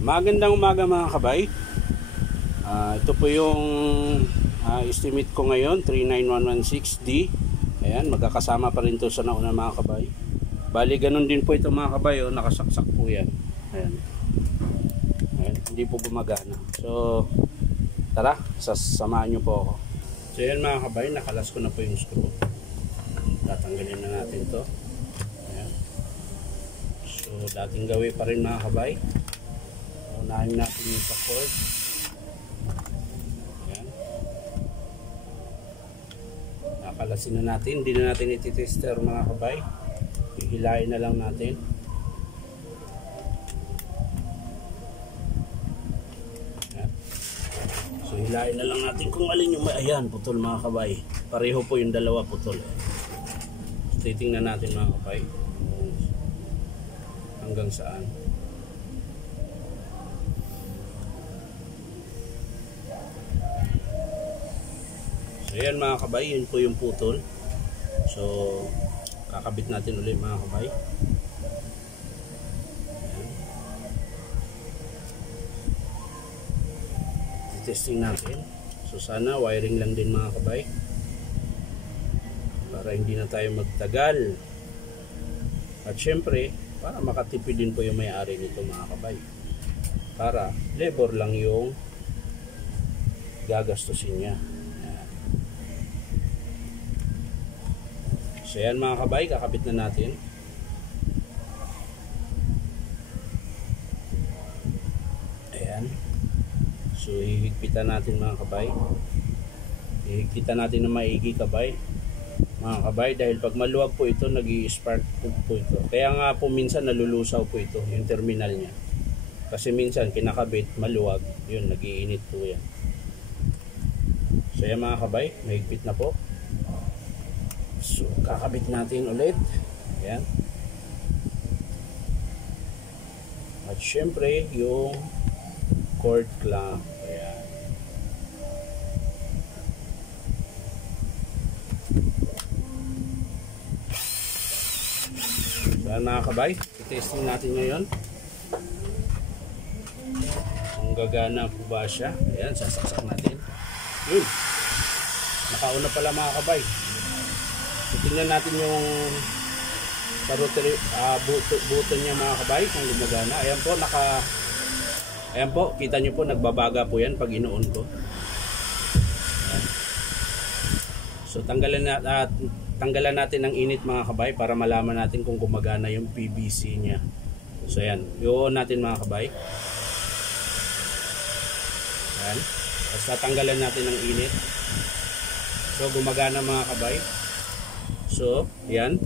Magandang umaga mga kabay. Ito po yung estimate ko ngayon, 39116D. Ayan, magkakasama pa rin to sa nauna mga kabay. Bali ganun din po ito mga kabay, oh, nakasaksak po yan. Ayan. Ayan, hindi po gumagana. So tara, sasamahan nyo po ako. So yan mga kabay, nakalas ko na po yung screw. Tatanggalin na natin to. Ayan. So dating gawin pa rin mga kabay. Unahin natin yung sa cord. Ayan. Nakalasin na natin. Hindi na natin ititester mga kabay. Hihilain na lang natin. Ayan. So hilain na lang natin kung alin yung ayan, putol mga kabay. Pareho po yung dalawa putol. So titingnan natin mga kabay hanggang saan. So yan mga kabay, yun po yung putol. So kakabit natin ulit mga kabay. Testing natin. So sana wiring lang din mga kabay, para hindi na tayo magtagal. At syempre para makatipid din po yung may-ari nito mga kabay, para labor lang yung gagastusin niya. So yan mga kabay, kakabit na natin. Ayan. So hihigpitan natin mga kabay. Hihigpitan natin na maigi kabay. Mga kabay, dahil pag maluwag po ito, nag-i-spark po ito. Kaya nga po minsan nalulusaw po ito, yung terminal niya. Kasi minsan kinakabit, maluwag. Yun, nag-iinit po yan. So yan mga kabay, mahigpit na po. So kakabit natin ulit. Ayan. At syempre yung cord clamp. Ayan. So yan mga kabay, testing natin ngayon kung gagana po ba siya. Ayan, sasaksak natin. Yun, nakauna pala mga kabay. So, tingnan natin yung sa rotary button niya mga kabay kung gumagana. Ayan po, ayan po, kita nyo po nagbabaga po yan pag inoon ko. Ayan. So tanggalan natin ang init mga kabay para malaman natin kung gumagana yung PVC niya. So ayan, i-on natin mga kabay. Ayan. Tapos tatanggalan natin ang init. So gumagana mga kabay. So, yan.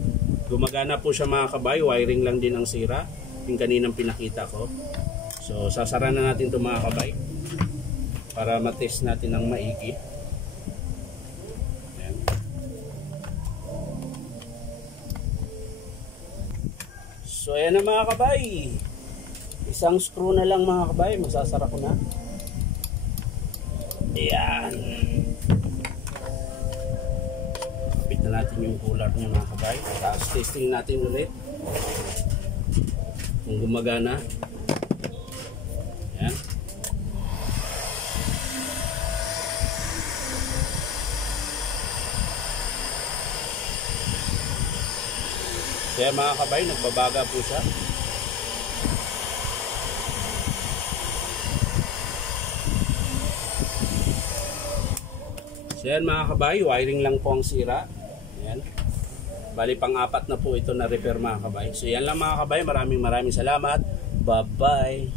Gumagana po siya mga kabay. Wiring lang din ang sira. Yung kaninang pinakita ko. So, sasara na natin ito mga kabay, para matest natin ng maigi. Yan. So, ayan na mga kabay. Isang screw na lang mga kabay. Masasara ko na. Ayan. Na natin yung cooler niya mga kabay. Tapos testing natin ulit kung gumagana. Ayan. Kaya mga kabay, nagbabaga po siya. So yan mga kabay, wiring lang po ang sira. Ayan. Bali pang-apat na po ito na repair mga kabay. So yan lang mga kabay, maraming salamat. Bye bye.